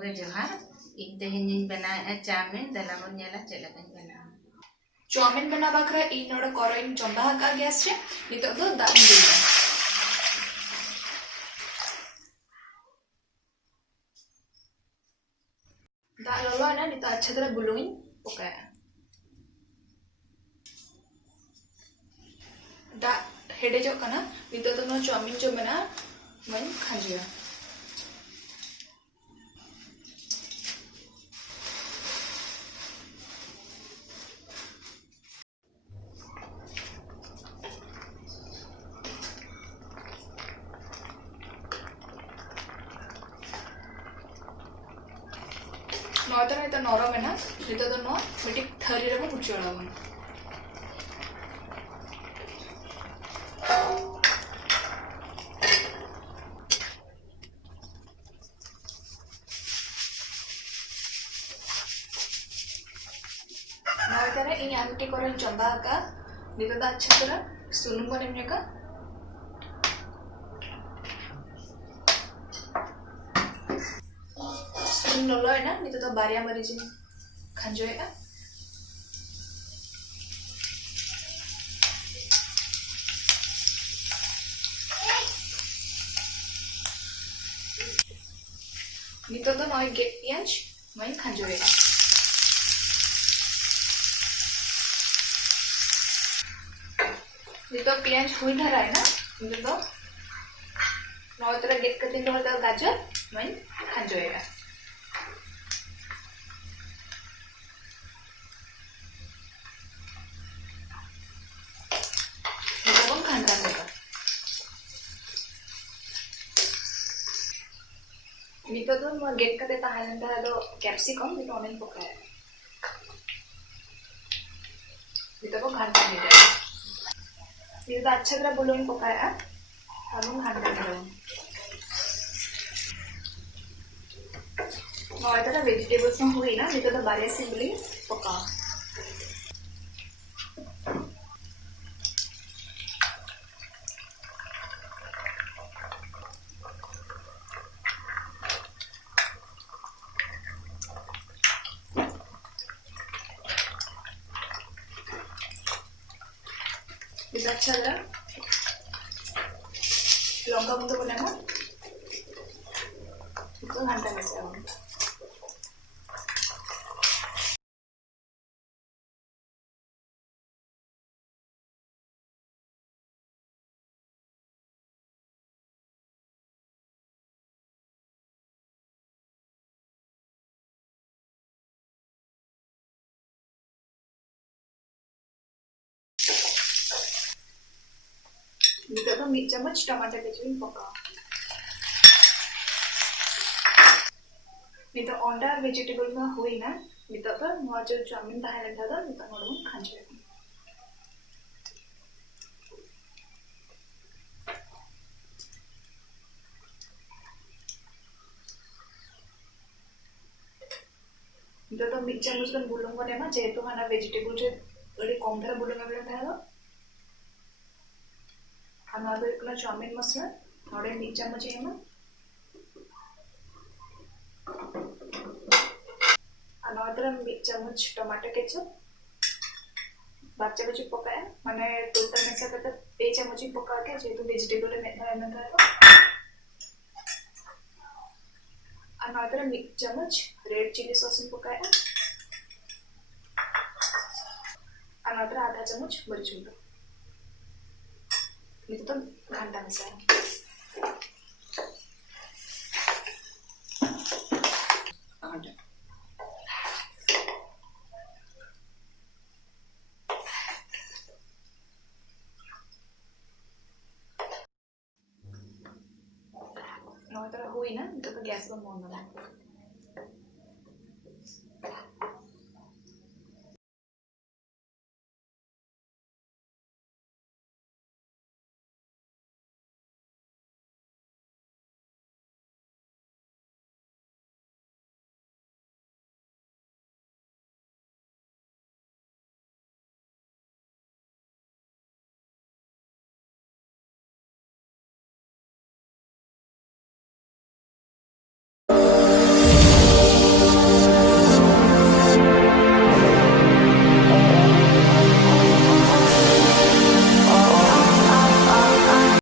ᱠᱚᱜᱮ ᱡᱚᱦᱟᱨ ᱤᱧ ᱛᱮᱦᱮᱧᱤᱧ ᱵᱮᱱᱟᱣᱮᱫᱼᱟ ᱪᱟᱣᱢᱤᱱ ᱫᱮᱞᱟ ᱵᱚᱱ ᱧᱮᱞᱟ ᱪᱮᱫ ᱞᱮᱠᱟᱧ ᱵᱮᱱᱟᱣᱟ चाउमिन बना बाखरा इन नोड करोइन चंदा हका गैस रे नितो दो दाग दिया दाग ललो ना नितो अच्छा तरह बुलुइन पकाया दाग हेडे जो कना नितो तो नो चाउमिन जो बना मन खाजिया नौतर नहीं तो नरम है ना नितो तो नो मिट्टी थरी रे में उचला बन नौतर इन आमटी करोइन चंदा हका नितो तो अच्छा तरह सुनुम बने में का ललो है ना नितो तो बारिया मरीज खंजो है नितो तो नॉय गेट पियांच मैं खंजो है नितो पियांच हुई धरा है ना नितो नॉय तरह गेट कटिंग तो होता गाजर मैं खंजो है नितो तो मैं गेट करते ताहलेंदा दो कैप्सिकम नितो ऑनियन पकाया नितो को घाटा नहीं जाए नितो तो अच्छा तरह बुलोइन पकाया अब हम घाटा करें और इतना वेजिटेबल्स में हुई ना नितो तो बारिश से बुली पका इतना अच्छा लगा लौंगा मुझे बनाना तो घंटा में से आऊँ नितो तो 1 चम्मच टमाटर केचुइन पका नितो अंडा वेजिटेबल में हुई ना नितो तो नवा जो चाउमिन ताहे था तो नितो नोडम खांजे नितो तो 1 चम्मच गन बुलुंग बने मा जेतु हाना वेजिटेबल जे अड़ी कम धरा बुलुंग में था तो हम आगे इतना चाउमिन मसाला नोडे 1 चम्मच है ना अनदर 1 चम्मच टमाटर केचप बाच्चा को पकाया माने टोटल मिक्स करते 2 चम्मच पका के जेतु वेजिटेबल में था अनदर 1 चम्मच रेड चिली सॉस पकाया अनदर आधा चम्मच मरीच पाउडर नितो तो घंटा मिसाया नौ तरह हुई ना तो गैस बंद होना